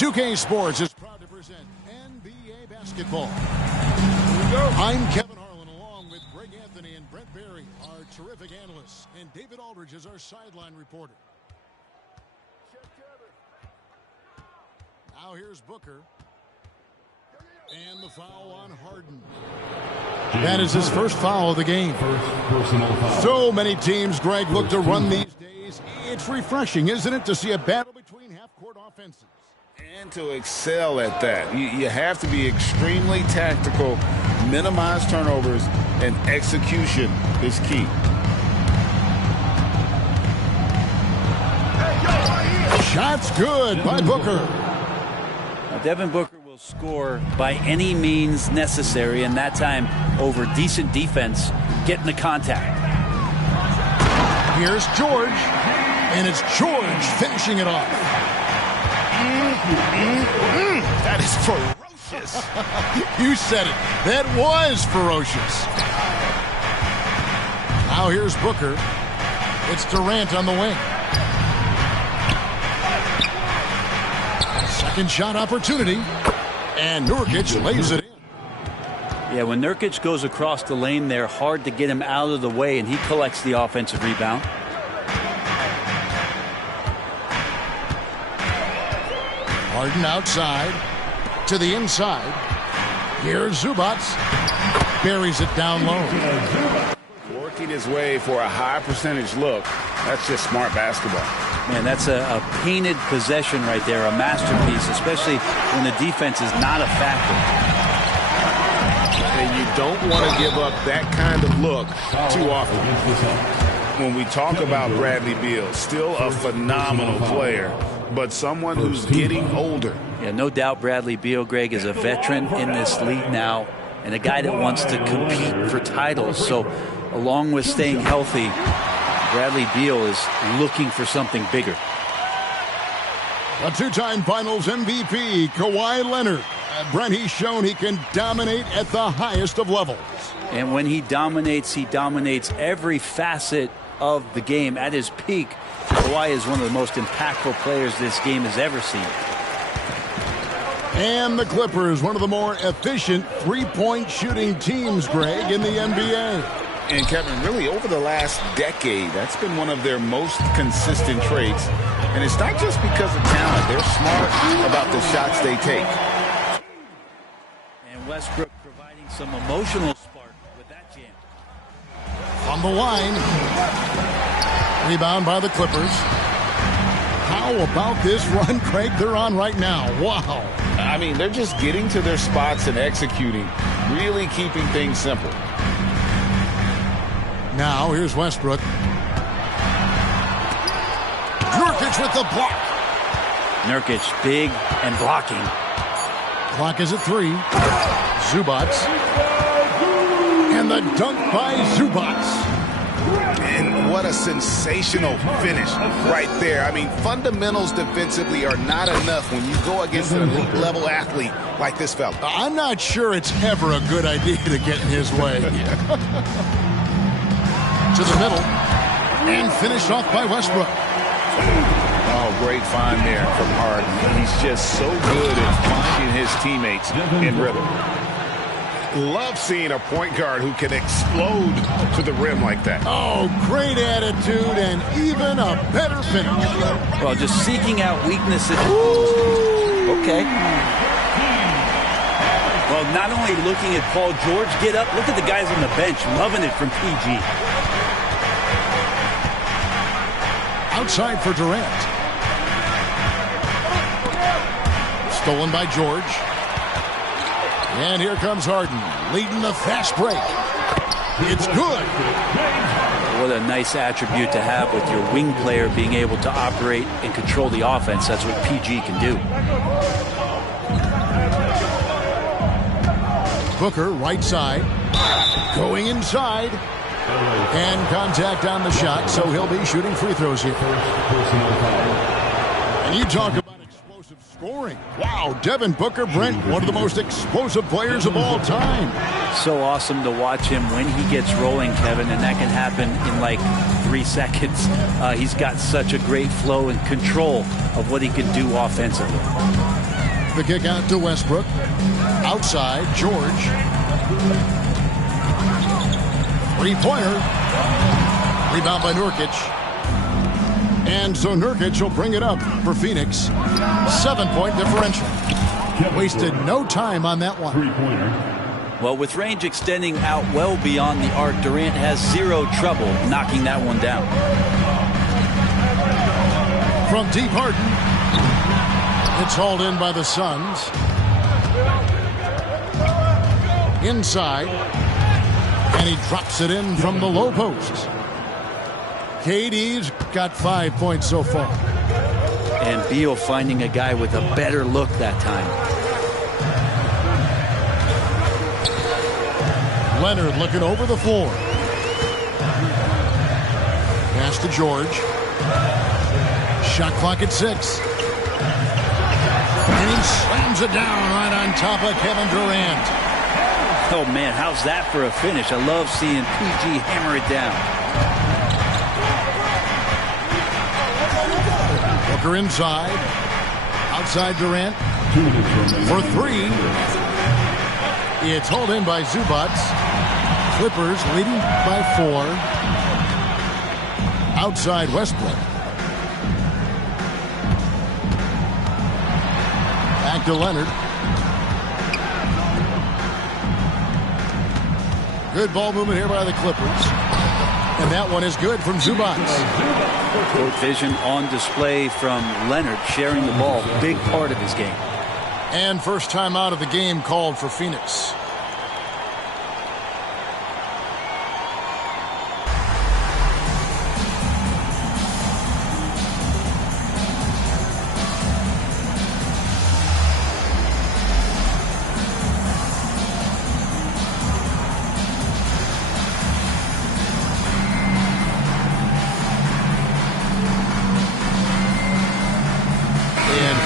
2K Sports is proud to present NBA basketball. I'm Kevin Harlan, along with Greg Anthony and Brent Barry, our terrific analysts, and David Aldridge is our sideline reporter. Now here's Booker. And the foul on Harden. That is his first foul of the game. So many teams, Greg, look to run these days. It's refreshing, isn't it, to see a battle between half-court offenses? And to excel at that. You have to be extremely tactical, minimize turnovers, and execution is key. Shots good by Booker. Devin Booker will score by any means necessary, and that time over decent defense, getting the contact. Here's George, and it's George finishing it off. That is ferocious. You said it. That was ferocious. Now here's Booker. It's Durant on the wing. Second shot opportunity, and Nurkic lays it in. Yeah, when Nurkic goes across the lane there, hard to get him out of the way, and he collects the offensive rebound. Harden outside to the inside. Here's Zubac. Buries it down low. Working his way for a high percentage look. That's just smart basketball. Man, that's a painted possession right there, a masterpiece, especially when the defense is not a factor. And you don't want to give up that kind of look too often. When we talk about Bradley Beal, still a phenomenal player, but someone who's getting older. Yeah, no doubt Bradley Beal, Greg, is a veteran in this league now and a guy that wants to compete for titles. So along with staying healthy, Bradley Beal is looking for something bigger. A two-time Finals MVP, Kawhi Leonard. Brent, he's shown he can dominate at the highest of levels. And when he dominates every facet of the game. At his peak, Kawhi is one of the most impactful players this game has ever seen. And the Clippers, one of the more efficient three-point shooting teams, Greg, in the NBA. And Kevin, really over the last decade, that's been one of their most consistent traits. And it's not just because of talent. They're smart about the shots they take. And Westbrook providing some emotional spark with that jam. On the line. Rebound by the Clippers. How about this run, Craig, they're on right now? Wow. I mean, they're just getting to their spots and executing, really keeping things simple. Now, here's Westbrook. Nurkic with the block. Nurkic, big and blocking. Clock is at 3. Zubac. And the dunk by Zubac. And what a sensational finish right there. I mean, fundamentals defensively are not enough when you go against an elite-level athlete like this fella. I'm not sure it's ever a good idea to get in his way. To the middle, and finished off by Westbrook. Oh, great find there from Harden. He's just so good at finding his teammates in rhythm. Love seeing a point guard who can explode to the rim like that. Oh, great attitude and even a better finish. Well, just seeking out weaknesses. Okay. Well, not only looking at Paul George get up, look at the guys on the bench loving it from PG. Outside for Durant. Stolen by George. And here comes Harden, leading the fast break. It's good. What a nice attribute to have with your wing player being able to operate and control the offense. That's what PG can do. Booker, right side. Going inside. And contact on the shot, so he'll be shooting free throws here. And you talk about explosive scoring. Wow, Devin Booker, Brent, one of the most explosive players of all time. So awesome to watch him when he gets rolling, Kevin, and that can happen in like 3 seconds. He's got such a great flow and control of what he can do offensively. The kick out to Westbrook. Outside, George. Three-pointer. Rebound by Nurkic. And so Nurkic will bring it up for Phoenix. 7-point differential. Wasted no time on that one. Well, with range extending out well beyond the arc, Durant has zero trouble knocking that one down. From deep, Harden. It's hauled in by the Suns. Inside. And he drops it in from the low post. KD's got 5 points so far. And Beal finding a guy with a better look that time. Leonard looking over the floor. Pass to George. Shot clock at 6. And he slams it down right on top of Kevin Durant. Oh, man, how's that for a finish? I love seeing PG hammer it down. Booker inside. Outside Durant. For 3. It's hauled in by Zubac. Clippers leading by 4. Outside Westbrook. Back to Leonard. Good ball movement here by the Clippers. And that one is good from Zubac. Court vision on display from Leonard, sharing the ball. Big part of his game. And first time out of the game called for Phoenix.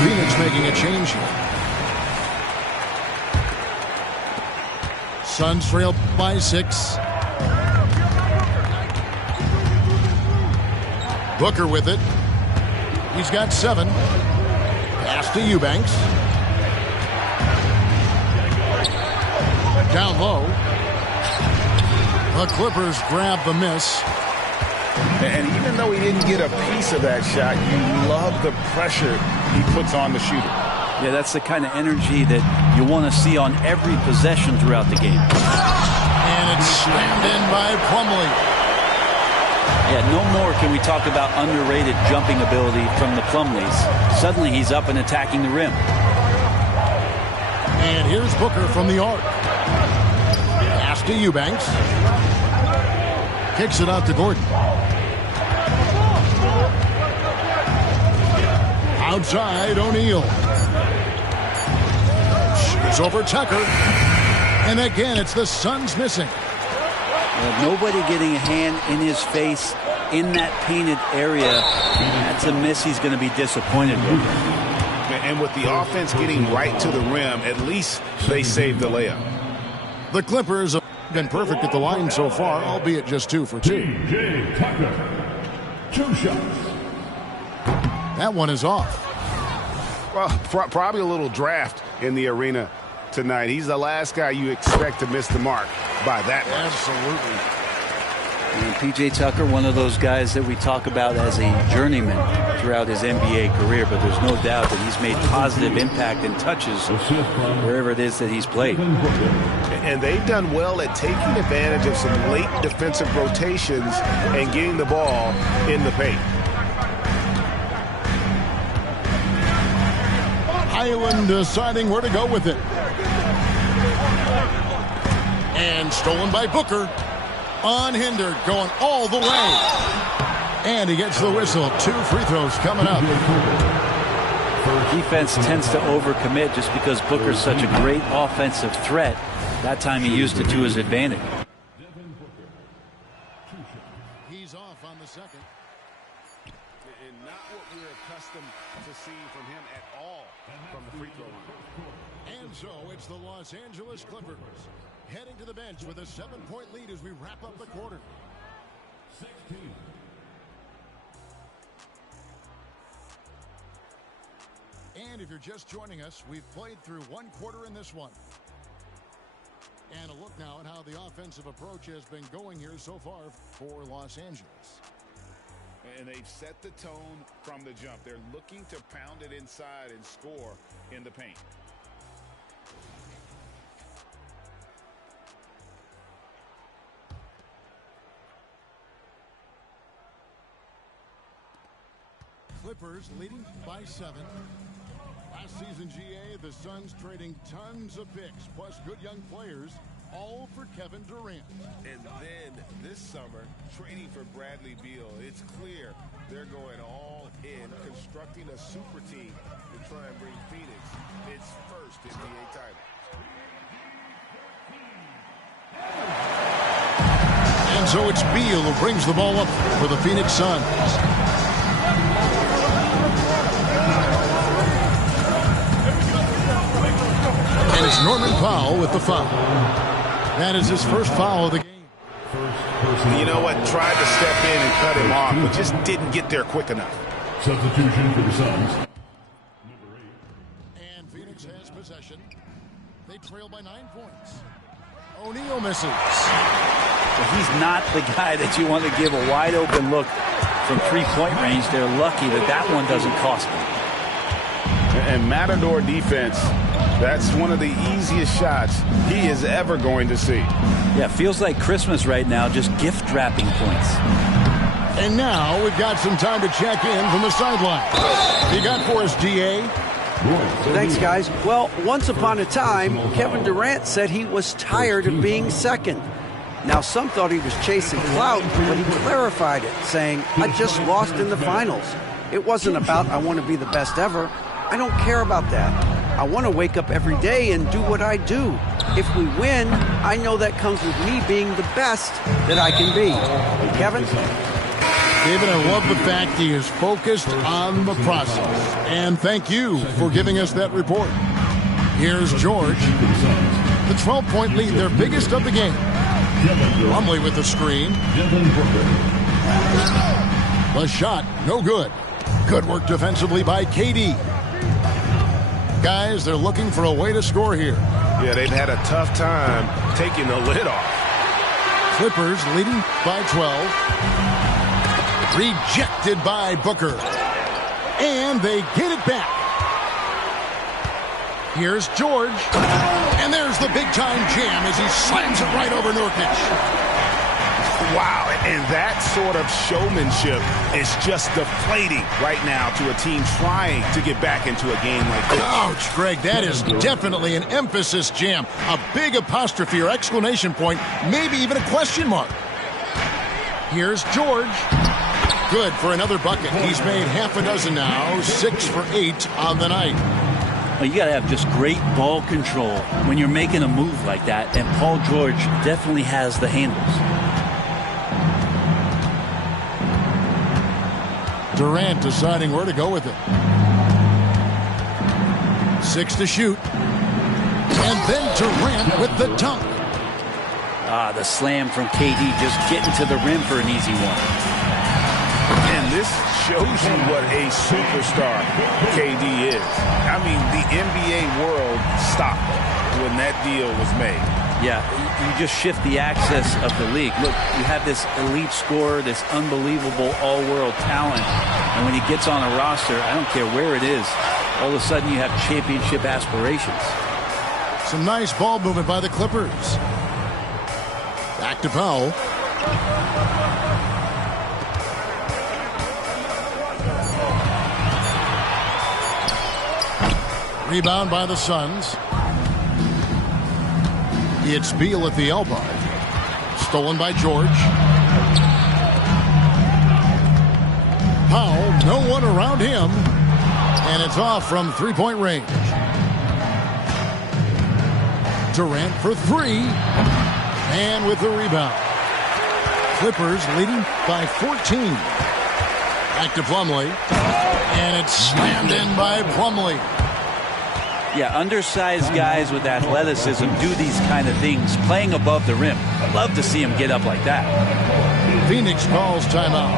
Phoenix making a change here. Suns trail by 6. Booker with it. He's got 7. Pass to Eubanks. Down low. The Clippers grab the miss. And even though he didn't get a piece of that shot, you love the pressure he puts on the shooter. Yeah, that's the kind of energy that you want to see on every possession throughout the game. And it's slammed in by Plumlee. Yeah, no more can we talk about underrated jumping ability from the Plumlees. Suddenly he's up and attacking the rim. And here's Booker from the arc. Pass to Eubanks. Kicks it out to Gordon. Outside, O'Neal. Shoots over Tucker. And again, it's the Suns missing. Nobody getting a hand in his face in that painted area. That's a miss he's going to be disappointed with. And with the offense getting right to the rim, at least they saved the layup. The Clippers have been perfect at the line so far, albeit just 2 for 2. P.J. Tucker, 2 shots. That one is off. Well, probably a little draft in the arena tonight. He's the last guy you expect to miss the mark by that much. Absolutely. And P.J. Tucker, one of those guys that we talk about as a journeyman throughout his NBA career, but there's no doubt that he's made positive impact and touches wherever it is that he's played. And they've done well at taking advantage of some late defensive rotations and getting the ball in the paint. Highland deciding where to go with it. And stolen by Booker. Unhindered, going all the way. And he gets the whistle. 2 free throws coming up. Defense tends to overcommit just because Booker's such a great offensive threat. That time he used it to his advantage. He's off on the second. And not what we're accustomed to seeing from him at all from the free throw line. And so it's the Los Angeles Clippers heading to the bench with a 7-point lead as we wrap up the quarter. 16. And if you're just joining us, we've played through one quarter in this one. And a look now at how the offensive approach has been going here so far for Los Angeles. And they've set the tone from the jump. They're looking to pound it inside and score in the paint. Clippers leading by 7. Last season, GA, the Suns trading tons of picks, plus good young players, all for Kevin Durant. And then this summer, trading for Bradley Beal. It's clear they're going all in, constructing a super team to try and bring Phoenix its first NBA title. And so it's Beal who brings the ball up for the Phoenix Suns. And it's Norman Powell with the foul. That is his first foul of the game. You know what? Tried to step in and cut him off, but just didn't get there quick enough. Substitution for the Suns. And Phoenix has possession. They trail by 9 points. O'Neal misses. Well, he's not the guy that you want to give a wide open look from three-point range. They're lucky that that one doesn't cost them. And Matador defense, that's one of the easiest shots he is ever going to see. Yeah, feels like Christmas right now, just gift wrapping points. And now we've got some time to check in from the sideline. You got for us, GA? Thanks, guys. Well, once upon a time, Kevin Durant said he was tired of being second. Now, some thought he was chasing clout, but he clarified it, saying, I just lost in the finals. It wasn't about I want to be the best ever. I don't care about that. I want to wake up every day and do what I do. If we win, I know that comes with me being the best that I can be. Kevin? David, I love the fact he is focused on the process. And thank you for giving us that report. Here's George. The 12-point lead, their biggest of the game. Plumlee with the screen. The shot, no good. Good work defensively by KD. Guys, they're looking for a way to score here. Yeah, they've had a tough time taking the lid off. Clippers leading by 12. Rejected by Booker. And they get it back. Here's George. And there's the big-time jam as he slams it right over Nurkic. Wow, and that sort of showmanship is just deflating right now to a team trying to get back into a game like this. Ouch, Greg, that is definitely an emphasis jam. A big apostrophe or exclamation point, maybe even a question mark. Here's George. Good for another bucket. He's made half a dozen now, 6 for 8 on the night. Well, you got to have just great ball control when you're making a move like that, and Paul George definitely has the handles. Durant deciding where to go with it. 6 to shoot. And then Durant with the dunk. The slam from KD, just getting to the rim for an easy one. And this shows you what a superstar KD is. I mean, the NBA world stopped when that deal was made. Yeah, you just shift the axis of the league. Look, you have this elite scorer, this unbelievable all-world talent, and when he gets on a roster, I don't care where it is, all of a sudden you have championship aspirations. Some nice ball movement by the Clippers. Back to Powell. Rebound by the Suns. It's Beal at the elbow. Stolen by George. Powell, no one around him. And it's off from three-point range. Durant for 3. And with the rebound. Clippers leading by 14. Back to Plumlee. And it's slammed in by Plumlee. Yeah, undersized guys with athleticism do these kind of things, playing above the rim. I'd love to see him get up like that. Phoenix calls timeout.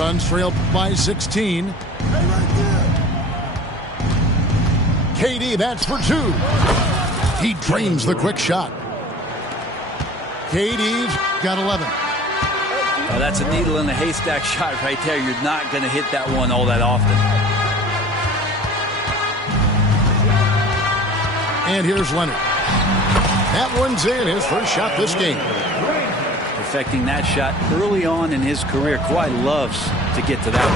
Suns trail by 16. KD, that's for 2. He drains the quick shot. KD's got 11. Well, that's a needle in a haystack shot right there. You're not going to hit that one all that often. And here's Leonard. That one's in, his first shot this game. Perfecting that shot early on in his career. Kawhi loves to get to that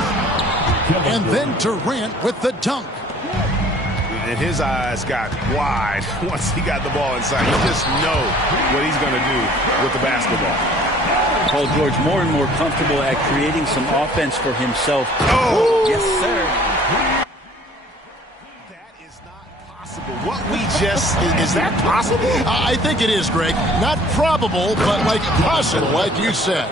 one. And then Durant with the dunk. And his eyes got wide once he got the ball inside. You just know what he's going to do with the basketball. Paul George more and more comfortable at creating some offense for himself. Oh! Yes, sir. That is not possible. What we just... Is that possible? I think it is, Greg. Not probable, but like possible, like you said.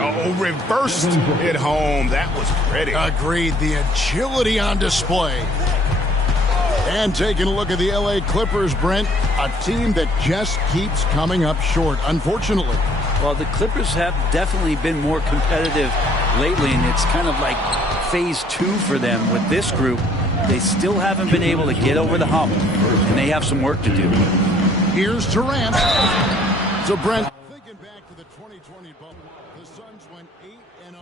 Oh, reversed it home. That was pretty. Agreed. The agility on display. And taking a look at the LA Clippers, Brent, a team that just keeps coming up short, unfortunately. Well, the Clippers have definitely been more competitive lately, and it's kind of like phase 2 for them with this group. They still haven't been able to get over the hump, and they have some work to do. Here's Durant. So, Brent, thinking back to the 2020 bubble, the Suns went 8-0.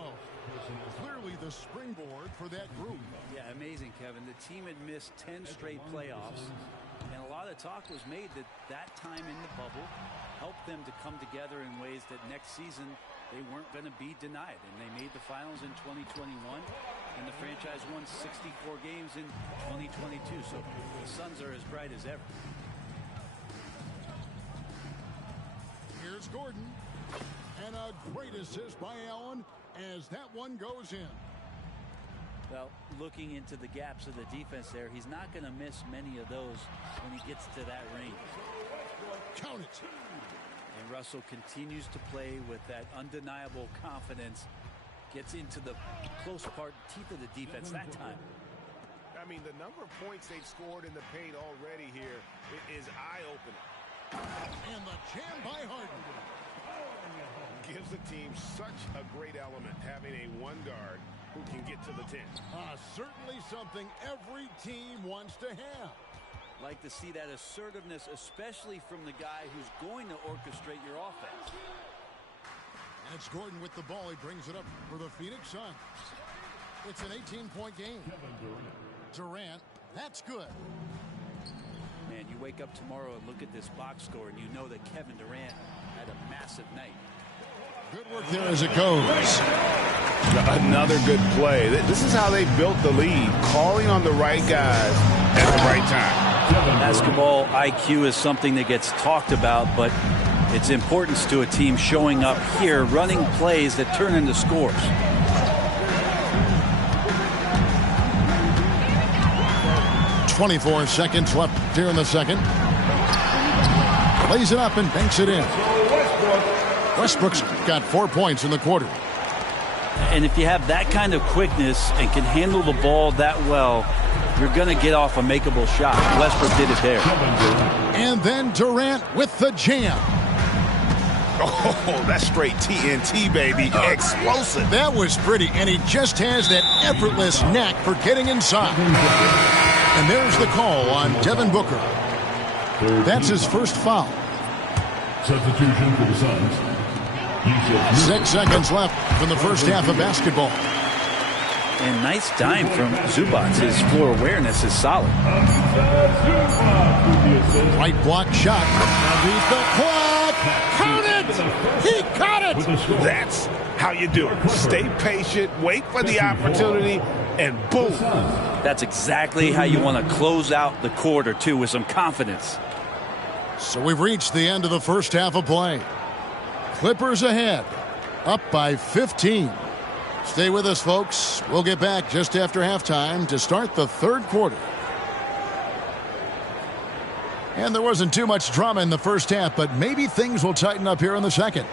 Clearly the springboard for that group. Yeah, amazing, Kevin. The team had missed 10 straight playoffs, and a lot of talk was made that that time in the bubble helped them to come together in ways that next season they weren't going to be denied. And they made the finals in 2021, and the franchise won 64 games in 2022. So the Suns are as bright as ever. Here's Gordon. And a great assist by Allen as that one goes in. Well, looking into the gaps of the defense there, he's not going to miss many of those when he gets to that range. Count it. And Russell continues to play with that undeniable confidence. Gets into the close part, teeth of the defense that time. I mean, the number of points they've scored in the paint already here is eye-opening. And the jam by Harden. Gives the team such a great element, having a one guard who can get to the 10. Certainly something every team wants to have. Like to see that assertiveness, especially from the guy who's going to orchestrate your offense. And it's Gordon with the ball. He brings it up for the Phoenix Suns. It's an 18-point game. Durant, that's good. Man, you wake up tomorrow and look at this box score, and you know that Kevin Durant had a massive night. Good work there as it goes. Another good play. This is how they built the lead, calling on the right guys at the right time. Basketball IQ is something that gets talked about, but its importance to a team showing up here, running plays that turn into scores. "24 seconds left here in the second. Lays it up and banks it in. Westbrook's got 4 points in the quarter. And if you have that kind of quickness and can handle the ball that well, you're going to get off a makeable shot. Westbrook did it there. And then Durant with the jam. Oh, that's straight TNT, baby. Explosive. That was pretty, and he just has that effortless knack for getting inside. And there's the call on Devin Booker. That's his first foul. Substitution for the Suns. 6 seconds left in the first half of basketball. And nice dime from Zubac. His floor awareness is solid. Right block shot. Beat the clock. Count it. He caught it. That's how you do it. Stay patient, wait for the opportunity, and boom. That's exactly how you want to close out the quarter, too, with some confidence. So we've reached the end of the first half of play. Clippers ahead, up by 15. Stay with us, folks. We'll get back just after halftime to start the third quarter. And there wasn't too much drama in the first half, but maybe things will tighten up here in the second.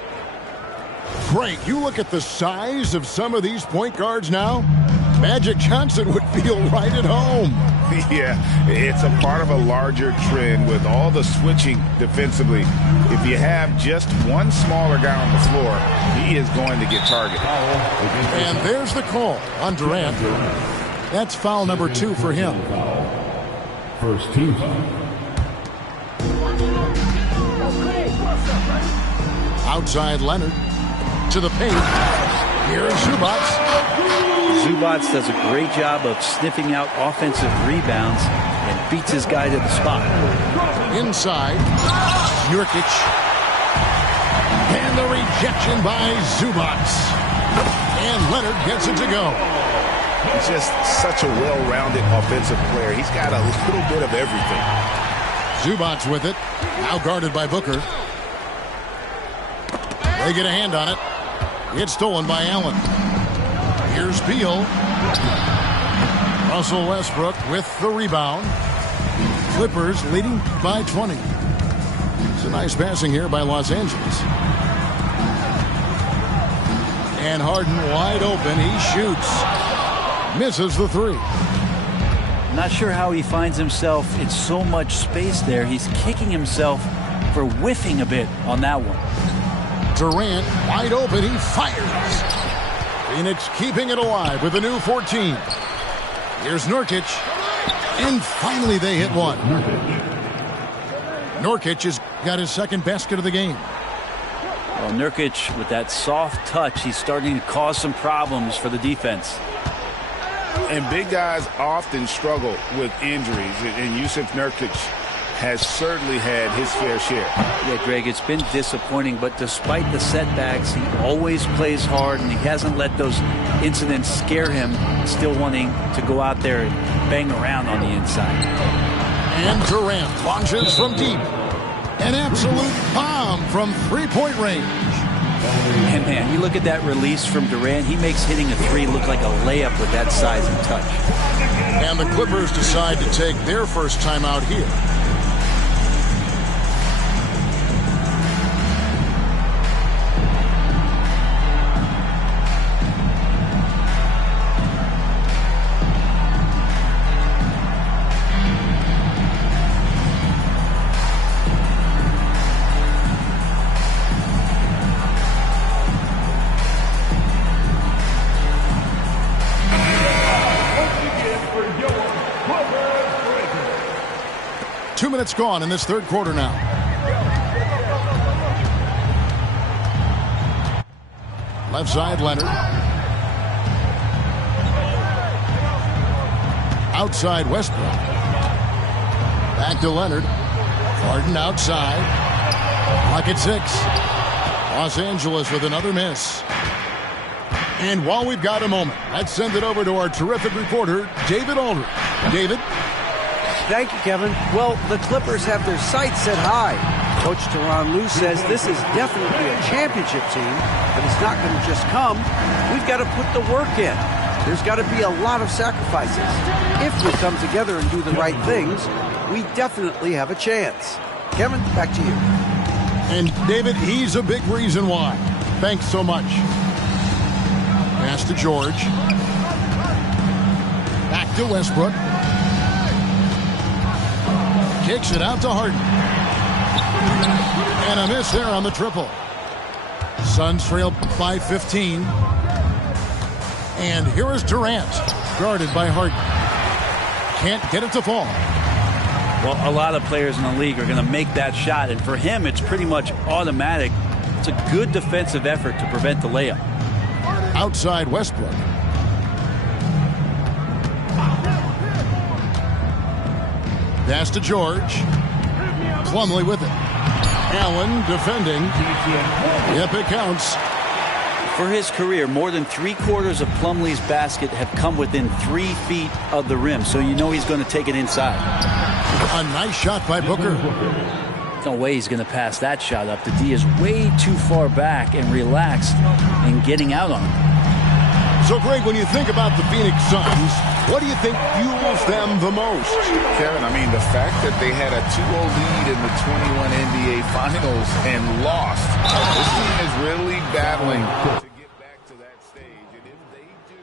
Great. You look at the size of some of these point guards now. Magic Johnson would feel right at home. Yeah, it's a part of a larger trend with all the switching defensively. If you have just one smaller guy on the floor, he is going to get targeted. And there's the call on Durant. That's foul number 2 for him. First team foul. Outside Leonard to the paint. Here's Zubac. Zubac does a great job of sniffing out offensive rebounds and beats his guy to the spot. Inside, Nurkic. And the rejection by Zubac. And Leonard gets it to go. He's just such a well-rounded offensive player. He's got a little bit of everything. Zubac with it. Now guarded by Booker. They get a hand on it. It's stolen by Allen. Here's Beal. Russell Westbrook with the rebound. Clippers leading by 20. It's a nice passing here by Los Angeles. And Harden wide open. He shoots. Misses the 3. Not sure how he finds himself in so much space there. He's kicking himself for whiffing a bit on that one. Durant wide open. He fires. Phoenix keeping it alive with a new 14. Here's Nurkic. And finally they hit one. Nurkic has got his second basket of the game. Well, Nurkic, with that soft touch, he's starting to cause some problems for the defense. And big guys often struggle with injuries, and Jusuf Nurkic has certainly had his fair share. Yeah, Greg, it's been disappointing, but despite the setbacks, he always plays hard, and he hasn't let those incidents scare him, still wanting to go out there and bang around on the inside. And Durant launches from deep. An absolute bomb from three-point range. And man, you look at that release from Durant, he makes hitting a 3 look like a layup with that size and touch. And the Clippers decide to take their first timeout here. Minutes gone in this third quarter now. Left side, Leonard. Outside, Westbrook. Back to Leonard. Harden outside. Clock at 6. Los Angeles with another miss. And while we've got a moment, let's send it over to our terrific reporter, David Aldridge. David? Thank you, Kevin. Well, the Clippers have their sights set high. Coach Tyronn Lue says this is definitely a championship team, but it's not going to just come. We've got to put the work in. There's got to be a lot of sacrifices. If we come together and do the right things, we definitely have a chance. Kevin, back to you. And David, he's a big reason why. Thanks so much. Pass to George. Back to Westbrook. Kicks it out to Harden. And a miss there on the triple. Suns trail by 15. And here is Durant, guarded by Harden. Can't get it to fall. Well, a lot of players in the league are going to make that shot, and for him, it's pretty much automatic. It's a good defensive effort to prevent the layup. Outside Westbrook. Pass to George. Plumlee with it. Allen defending. Yep, it counts. For his career, more than 3/4 of Plumlee's basket have come within 3 feet of the rim, so you know he's going to take it inside. A nice shot by Booker. No way he's going to pass that shot up. The D is way too far back and relaxed in getting out on him. So, Greg, when you think about the Phoenix Suns, what do you think fuels them the most? Kevin, I mean, the fact that they had a 2-0 lead in the 21 NBA Finals and lost. This team is really battling to get back to that stage. And if they do,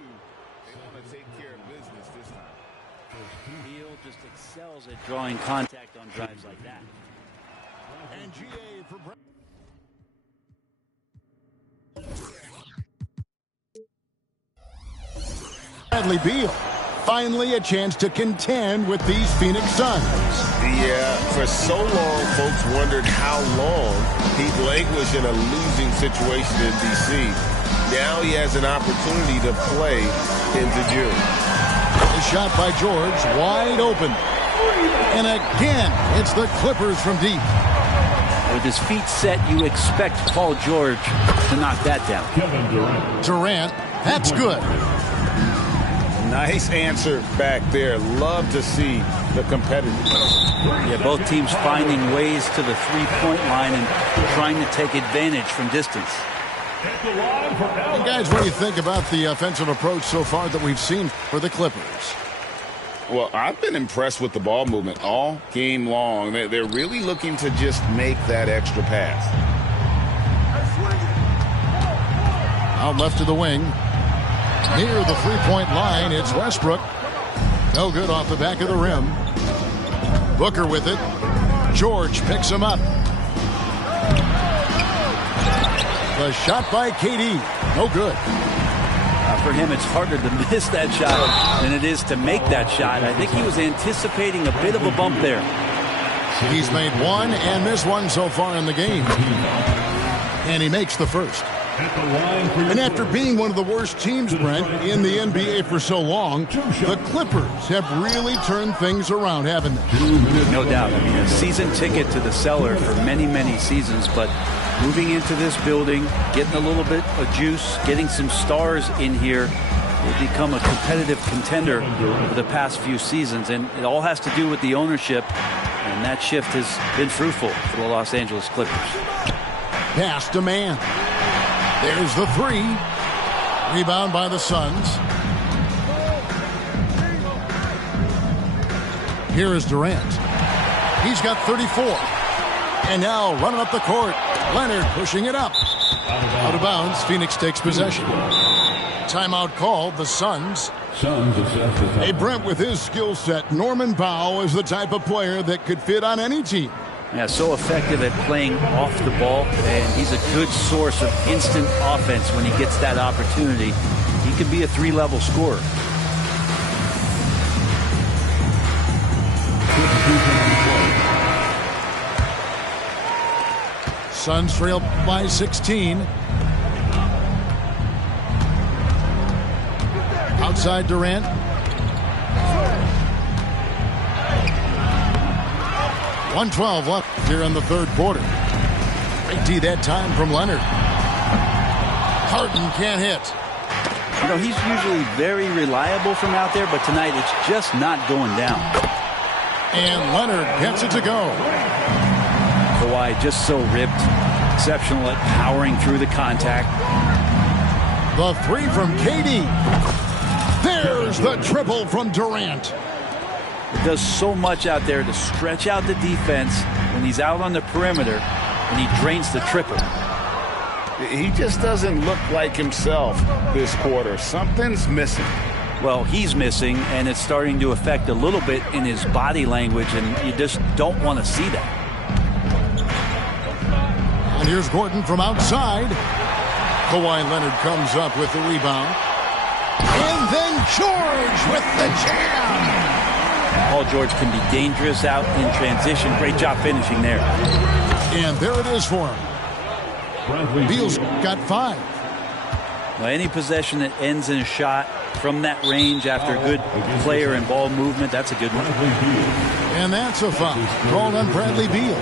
they want to take excels at drawing contact on drives like that. And GA for Bradley Beal. Finally a chance to contend with these Phoenix Suns. Yeah, for so long, folks wondered how long he'd languish in a losing situation in D.C. Now he has an opportunity to play into June. A shot by George, wide open. And again, it's the Clippers from deep. With his feet set, you expect Paul George to knock that down. Durant, that's good. Nice answer back there. Love to see the competitors. Yeah, both teams finding ways to the three-point line and trying to take advantage from distance. And guys, what do you think about the offensive approach so far that we've seen for the Clippers? Well, I've been impressed with the ball movement all game long. They're really looking to just make that extra pass. Out left to the wing. Near the three-point line, it's Westbrook. No good off the back of the rim. Booker with it. George picks him up. The shot by KD. No good. For him, it's harder to miss that shot than it is to make that shot. I think he was anticipating a bit of a bump there. He's made one and missed one so far in the game. And he makes the first. And after being one of the worst teams, Brent, in the NBA for so long, the Clippers have really turned things around, haven't they? No doubt. I mean, a season ticket to the cellar for many, many seasons, but moving into this building, getting a little bit of juice, getting some stars in here, they've become a competitive contender over the past few seasons, and it all has to do with the ownership, and that shift has been fruitful for the Los Angeles Clippers. Pass to man. There's the three. Rebound by the Suns. Here is Durant. He's got 34. And now running up the court. Leonard pushing it up. Out of bounds. Phoenix takes possession. Timeout called. The Suns. Hey, Brent, with his skill set, Norman Powell is the type of player that could fit on any team. Yeah, so effective at playing off the ball, and he's a good source of instant offense when he gets that opportunity. He could be a three-level scorer. Suns trail by 16. Outside Durant. .112 left here in the third quarter. Great D that time from Leonard. Harden can't hit. You know, he's usually very reliable from out there, but tonight it's just not going down. And Leonard gets it to go. Kawhi just so ripped. Exceptional at powering through the contact. The three from KD. There's the triple from Durant. It does so much out there to stretch out the defense when he's out on the perimeter, and he drains the triple. He just doesn't look like himself this quarter. Something's missing. Well, he's missing, and it's starting to affect a little bit in his body language, and you just don't want to see that. And here's Gordon from outside. Kawhi Leonard comes up with the rebound. And then George with the jam. Paul George can be dangerous out in transition. Great job finishing there. And there it is for him. Beal's got 5. Well, any possession that ends in a shot from that range after a good player and ball movement, that's a good one. And that's a foul called on Bradley Beal.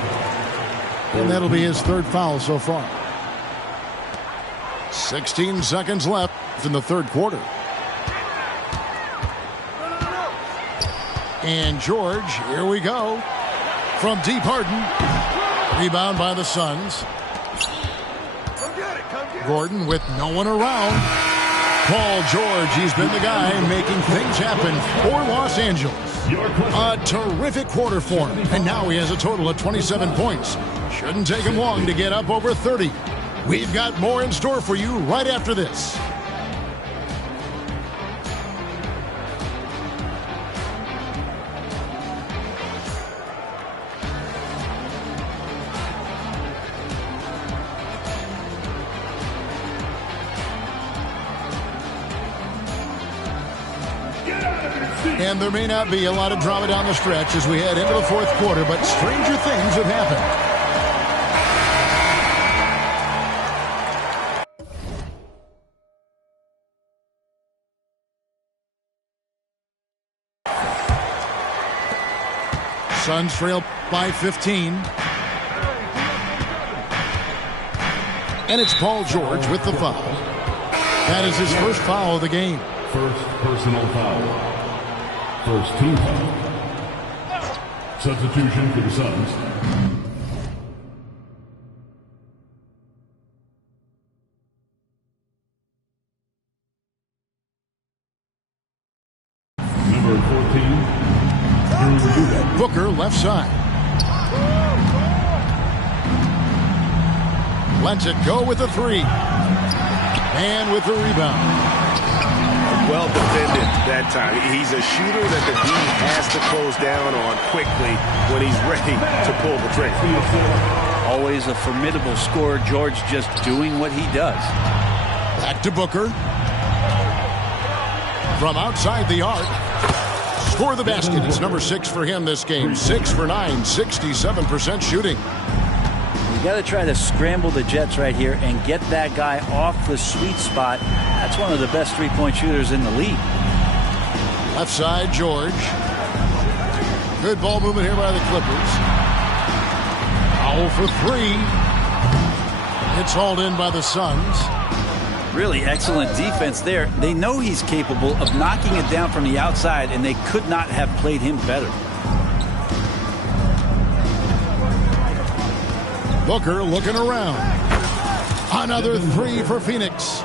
And that'll be his third foul so far. 16 seconds left in the third quarter. And George, here we go. From deep, Harden. Rebound by the Suns. Gordon with no one around. Paul George, he's been the guy making things happen for Los Angeles. A terrific quarter for him. And now he has a total of 27 points. Shouldn't take him long to get up over 30. We've got more in store for you right after this. And there may not be a lot of drama down the stretch as we head into the fourth quarter, but stranger things have happened. Suns trail by 15. And it's Paul George with the foul. That is his first foul of the game. First personal foul. First team foul. Substitution for the Suns. Number 14. Booker left side. Lets it go with the three. And with the rebound. Well defended that time. He's a shooter that the D has to close down on quickly when he's ready to pull the trigger. Always a formidable scorer. George just doing what he does. Back to Booker. From outside the arc. Score the basket. It's number 6 for him this game. 6 for 9, 67% shooting. You got to try to scramble the Jets right here and get that guy off the sweet spot. That's one of the best three-point shooters in the league. Left side, George. Good ball movement here by the Clippers. Foul for 3. It's hauled in by the Suns. Really excellent defense there. They know he's capable of knocking it down from the outside, and they could not have played him better. Booker looking around. Another 3 for Phoenix.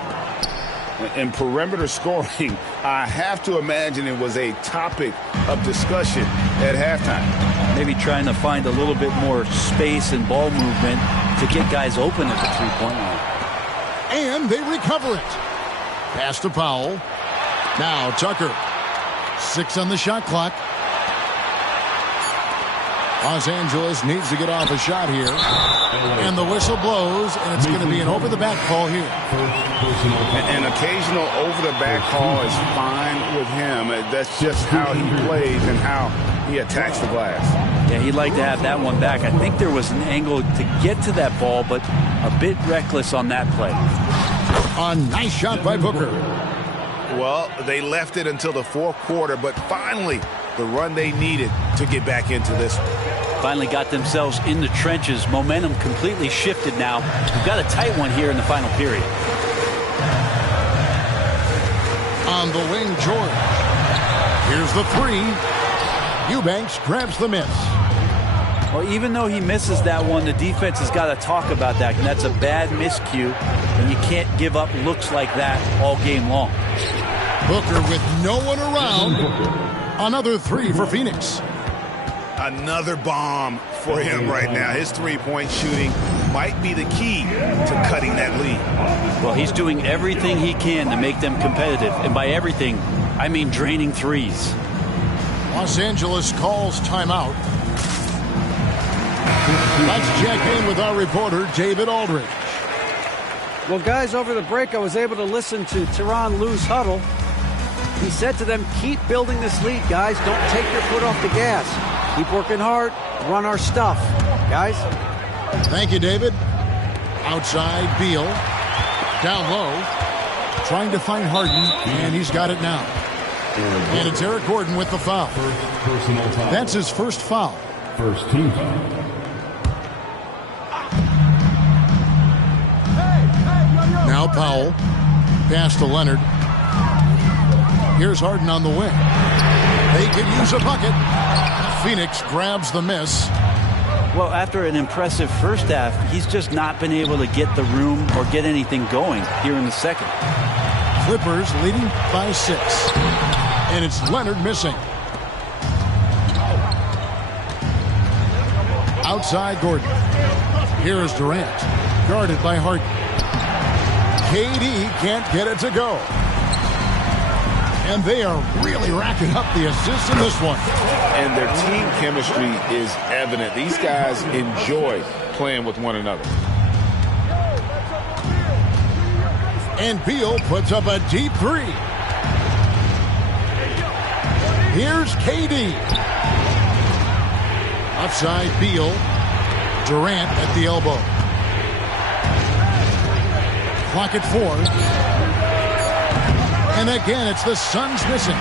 And perimeter scoring, I have to imagine it was a topic of discussion at halftime. Maybe trying to find a little bit more space and ball movement to get guys open at the three-point line. And they recover it. Pass to Powell. Now Tucker. 6 on the shot clock. Los Angeles needs to get off a shot here. And the whistle blows, and it's going to be an over-the-back call here. An occasional over-the-back call is fine with him. That's just how he plays and how he attacks the glass. Yeah, he'd like to have that one back. I think there was an angle to get to that ball, but a bit reckless on that play. A nice shot by Booker. Well, they left it until the fourth quarter, but finally the run they needed to get back into this one. Finally got themselves in the trenches. Momentum completely shifted now. We've got a tight one here in the final period. On the wing, George. Here's the 3. Eubanks grabs the miss. Well, even though he misses that one, the defense has got to talk about that. And that's a bad miscue. And you can't give up looks like that all game long. Booker with no one around. Another 3 for Phoenix. Another bomb for him right now. His three-point shooting might be the key to cutting that lead. Well, he's doing everything he can to make them competitive. And by everything, I mean draining threes. Los Angeles calls timeout. Let's check in with our reporter, David Aldridge. Well, guys, over the break, I was able to listen to Tyronn Lue's huddle. He said to them, keep building this lead, guys. Don't take your foot off the gas. Keep working hard. Run our stuff, guys. Thank you, David. Outside, Beal. Down low. Trying to find Harden, and he's got it now. And it's Eric Gordon with the foul. First personal foul. That's his first foul. First team foul. Now Powell. Pass to Leonard. Here's Harden on the wing. They could use a bucket. Phoenix grabs the miss. Well, after an impressive first half, he's just not been able to get the room or get anything going here in the second. Clippers leading by 6. And it's Leonard missing. Outside Gordon. Here is Durant. Guarded by Harden. KD can't get it to go. And they are really racking up the assists in this one. And their team chemistry is evident. These guys enjoy playing with one another. And Beal puts up a deep 3. Here's KD. Offside Beal. Durant at the elbow. Clock at 4. And again, it's the Suns missing.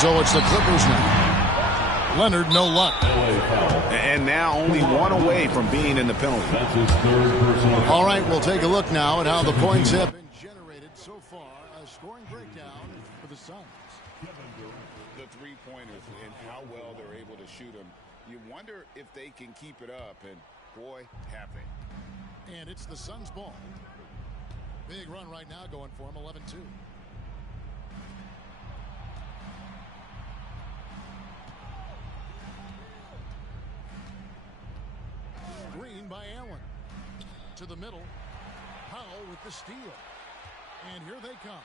So it's the Clippers now. Leonard, no luck. And now only one away from being in the penalty. That's his third personal foul. All right, we'll take a look now at how the points have been generated so far. A scoring breakdown for the Suns. The three-pointers and how well they're able to shoot them. You wonder if they can keep it up, and boy, have they. And it's the Suns' ball. Big run right now going for him, 11-2. Green by Allen. To the middle. Powell with the steal. And here they come.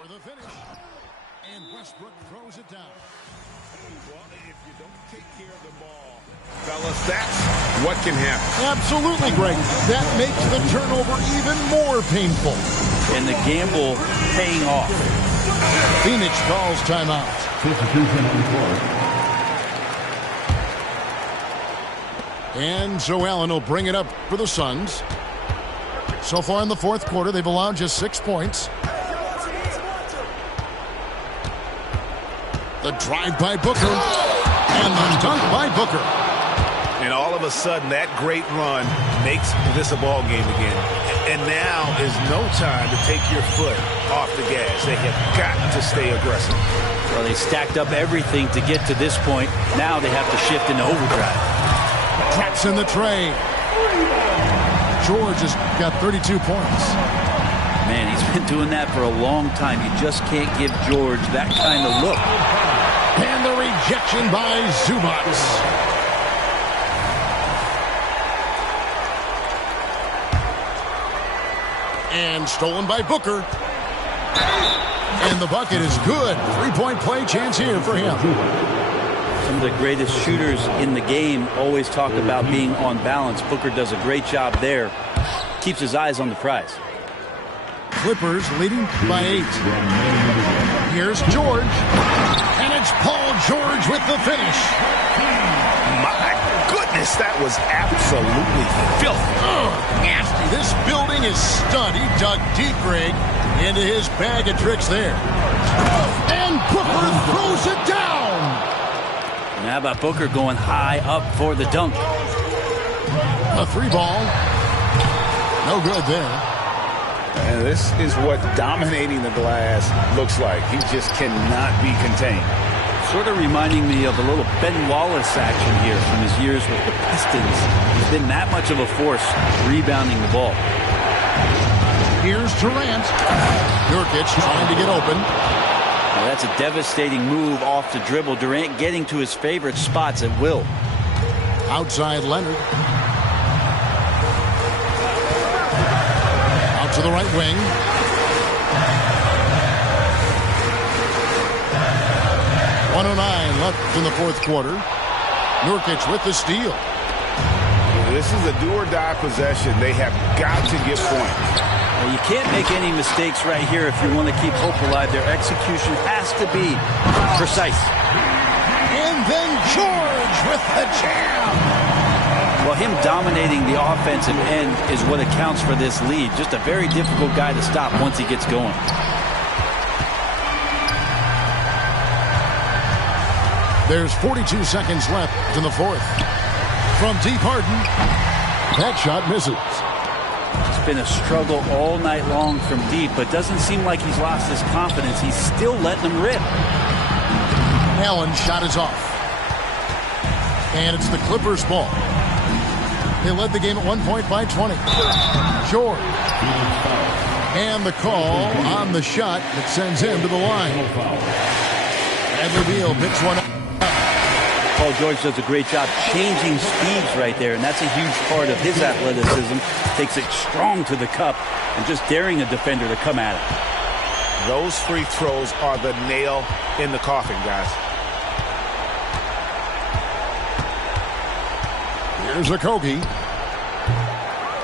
For the finish. And Westbrook throws it down. Well, if you don't take care of the ball, fellas, that's what can happen. Absolutely, Greg. That makes the turnover even more painful. And the gamble paying off. Phoenix calls timeout. Substitution on the court. And so Allen will bring it up for the Suns. So far in the fourth quarter, they've allowed just 6 points. The drive by Booker. And the dunk by Booker. And all of a sudden, that great run makes this a ball game again. And now is no time to take your foot off the gas. They have got to stay aggressive. Well, they stacked up everything to get to this point. Now they have to shift into overdrive. Traps in the tray. George has got 32 points. Man, he's been doing that for a long time. You just can't give George that kind of look. And the rejection by Zubac. And stolen by Booker. And the bucket is good. Three-point play chance here for him. Some of the greatest shooters in the game always talk about being on balance. Booker does a great job there. Keeps his eyes on the prize. Clippers leading by 8. Here's George. And it's Paul George with the finish. My goodness, that was absolutely filthy. Nasty. This building is stunned. He dug deep, Greg, into his bag of tricks there. And Booker throws it down. And how about Booker going high up for the dunk? A 3-ball. No good there. And this is what dominating the glass looks like. He just cannot be contained. Sort of reminding me of a little Ben Wallace action here from his years with the Pistons. He's been that much of a force rebounding the ball. Here's Durant. Nurkic trying to get open. Now that's a devastating move off the dribble. Durant getting to his favorite spots at will. Outside Leonard. Out to the right wing. .109 left in the fourth quarter. Nurkic with the steal. This is a do-or-die possession. They have got to get points. Well, you can't make any mistakes right here if you want to keep hope alive. Their execution has to be precise. And then George with the jam. Well, him dominating the offensive end is what accounts for this lead. Just a very difficult guy to stop once he gets going. There's 42 seconds left in the fourth. From deep Harden. That shot misses. It's been a struggle all night long from deep, but doesn't seem like he's lost his confidence. He's still letting them rip. Allen's shot is off. And it's the Clippers' ball. They led the game at 1 point by 20. George. And the call on the shot that sends him to the line. Bradley Beal picks one up. Paul George does a great job changing speeds right there, and that's a huge part of his athleticism. Takes it strong to the cup and just daring a defender to come at it. Those free throws are the nail in the coffin, guys. Here's Okogie.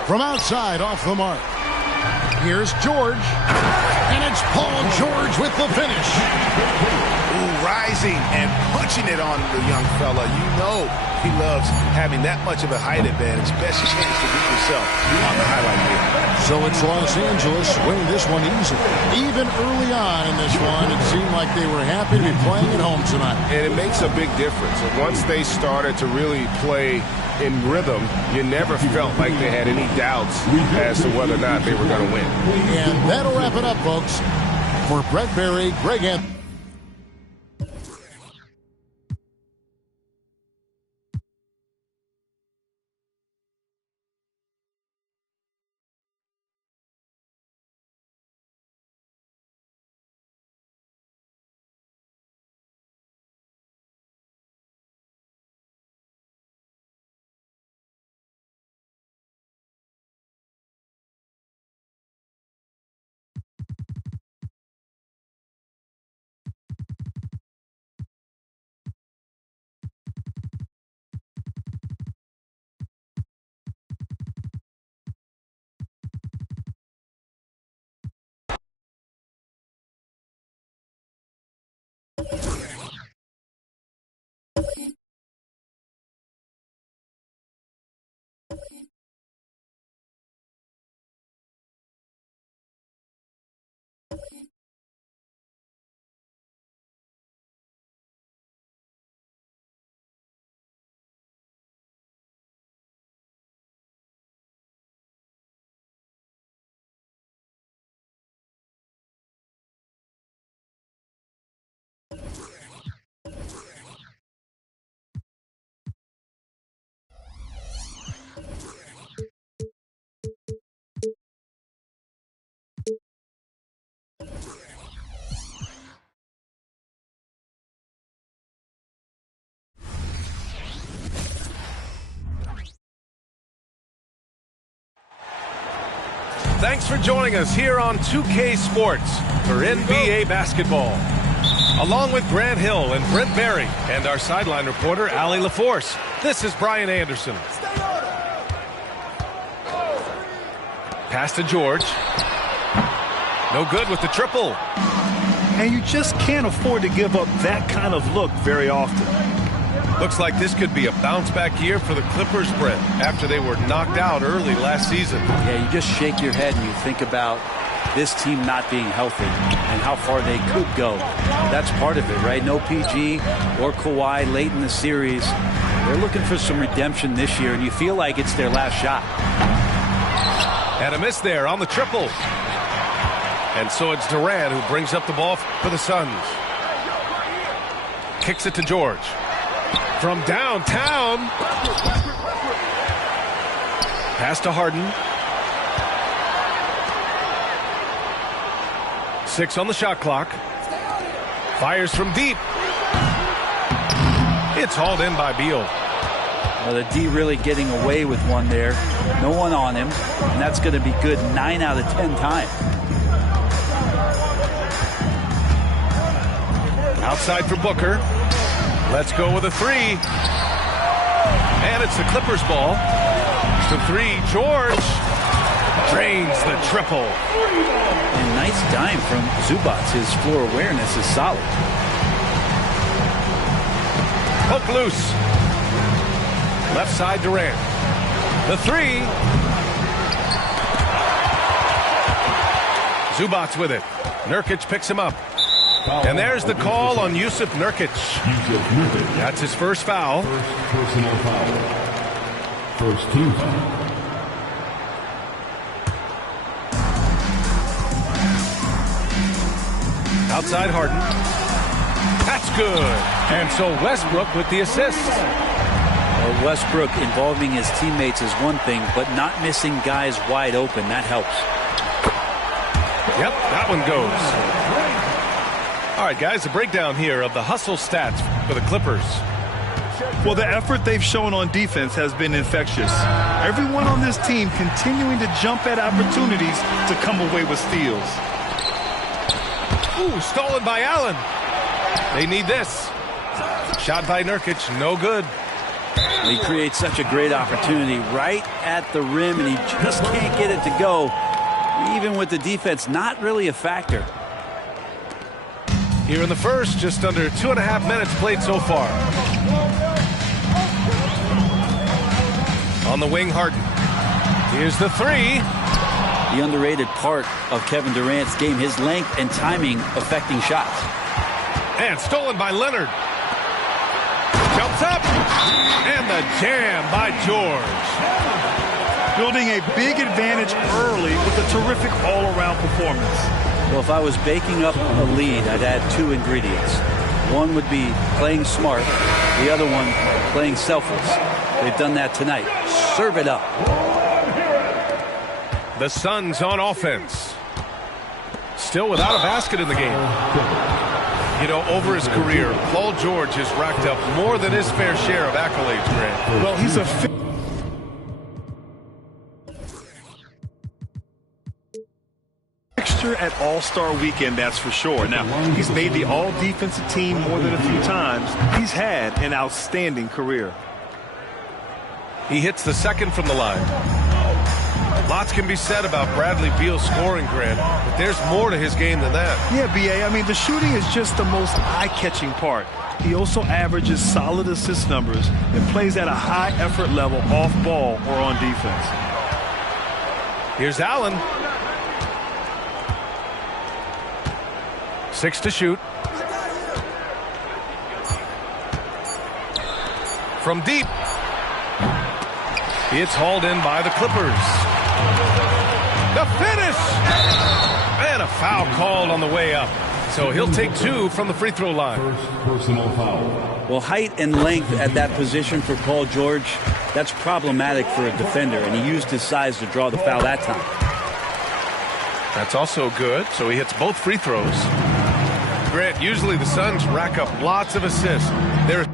From outside, off the mark. Here's George. And it's Paul George with the finish. Ooh, rising and punching it on the young fella. You know he loves having that much of a height advantage. Best chance to beat yourself on the highlight reel. So it's Los Angeles winning this one easy. Even early on in this one, it seemed like they were happy to be playing at home tonight. And it makes a big difference. And once they started to really play in rhythm, you never felt like they had any doubts as to whether or not they were going to win. And that'll wrap it up, folks. For Brett Berry, Greg Anthony. Thanks for joining us here on 2K Sports for NBA basketball. Along with Grant Hill and Brent Berry and our sideline reporter, Allie LaForce, this is Brian Anderson. Pass to George. No good with the triple. And you just can't afford to give up that kind of look very often. Looks like this could be a bounce-back year for the Clippers, Brent, after they were knocked out early last season. Yeah, you just shake your head and you think about this team not being healthy and how far they could go. That's part of it, right? No PG or Kawhi late in the series. They're looking for some redemption this year, and you feel like it's their last shot. And a miss there on the triple. And so it's Durant who brings up the ball for the Suns. Kicks it to George. From downtown. Pass to Harden. 6 on the shot clock. Fires from deep. It's hauled in by Beal. Well, the D really getting away with one there. No one on him. And that's going to be good 9 out of 10 times. Outside for Booker. Let's go with a 3. And it's the Clippers ball. The 3, George drains the triple. And nice dime from Zubac. His floor awareness is solid. Poke loose. Left side Durant. The 3. Zubac with it. Nurkic picks him up. And there's the call on Yusuf Nurkic. That's his first foul. First personal foul. First team foul. Outside Harden. That's good. And so Westbrook with the assist. Well, Westbrook involving his teammates is one thing, but not missing guys wide open, that helps. Yep, that one goes. All right, guys, a breakdown here of the hustle stats for the Clippers. Well, the effort they've shown on defense has been infectious. Everyone on this team continuing to jump at opportunities to come away with steals. Ooh, stolen by Allen. They need this. Shot by Nurkic, no good. He creates such a great opportunity right at the rim, and he just can't get it to go. Even with the defense, not really a factor. Here in the first, just under 2.5 minutes played so far. On the wing, Harden. Here's the three. The underrated part of Kevin Durant's game, his length and timing affecting shots. And stolen by Leonard. Jumps up. And the jam by George. Building a big advantage early with a terrific all-around performance. Well, if I was baking up a lead, I'd add two ingredients. One would be playing smart. The other one, playing selfless. They've done that tonight. Serve it up. The Suns on offense. Still without a basket in the game. You know, over his career, Paul George has racked up more than his fair share of accolades, Grant. Well, he's a fixture at All-Star Weekend, that's for sure. Now, he's made the all-defensive team more than a few times. He's had an outstanding career. He hits the second from the line. Lots can be said about Bradley Beal's scoring, Grant, but there's more to his game than that. Yeah, B.A., I mean, the shooting is just the most eye-catching part. He also averages solid assist numbers and plays at a high effort level off ball or on defense. Here's Allen. 6 to shoot. From deep. It's hauled in by the Clippers. The finish! And a foul called on the way up. So he'll take 2 from the free throw line. First personal foul. Well, height and length at that position for Paul George, that's problematic for a defender, and he used his size to draw the foul that time. That's also good, so he hits both free throws. Grant, usually the Suns rack up lots of assists. There's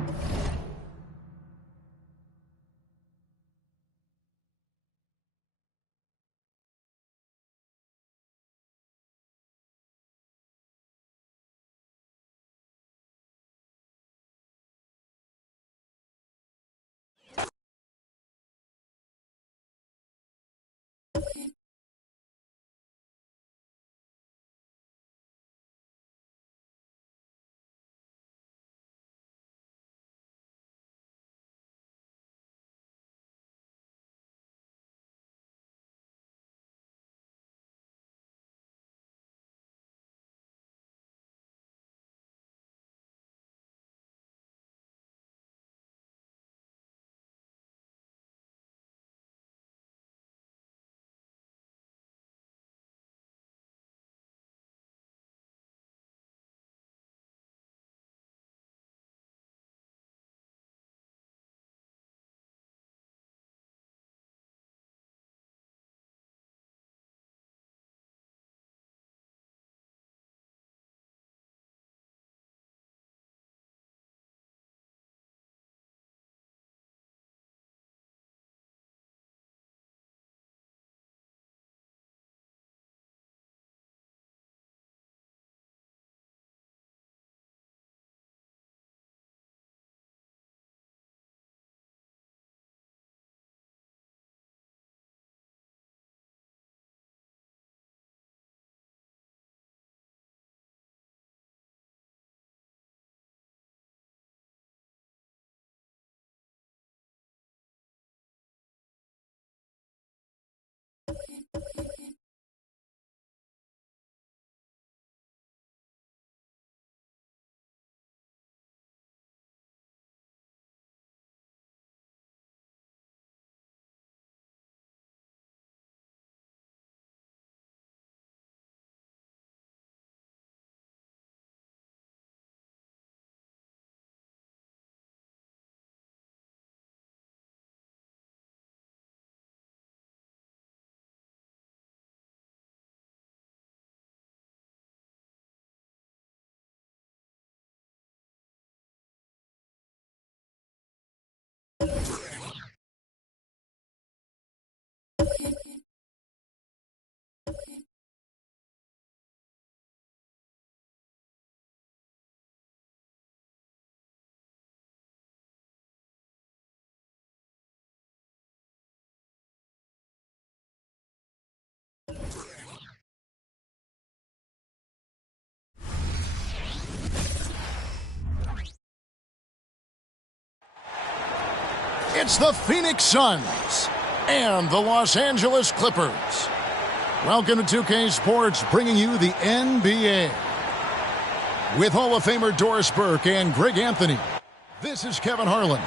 It's the Phoenix Suns and the Los Angeles Clippers. Welcome to 2K Sports, bringing you the NBA. With Hall of Famer Doris Burke and Greg Anthony, this is Kevin Harlan.